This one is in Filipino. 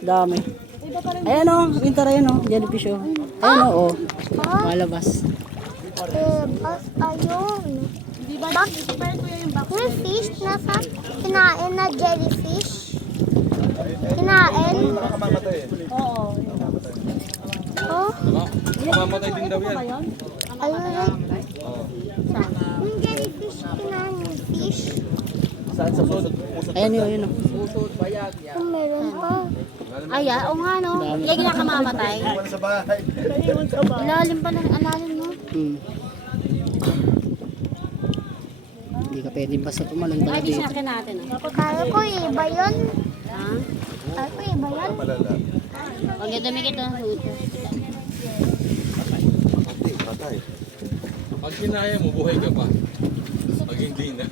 Dami. Ayan o, winter ayan o, jellyfish o. Ayan o, malabas. Bas, ayun. Box, yung fish nasa kinain na jellyfish. Kinain. Oo. Oh, Mamamatay din daw yan. ayun rin. Yung jellyfish, kinain yung fish. Saan sa puso? Ayan o, ayan o. Kung meron pa. Ay, oo nga no. Yan kinakamamatay. Sa bahay. Ilalim pala, alalim no. Hindi ka pwedeng basta tumalon Ay, pala di dito. sinakyan natin. Kala ko iba yun. Ha? Kala ko iba yun. Malala. Huwag yung dumikit ng huto. Patay. Pag kinaya mo, buhay ka pa. Pag hindi na.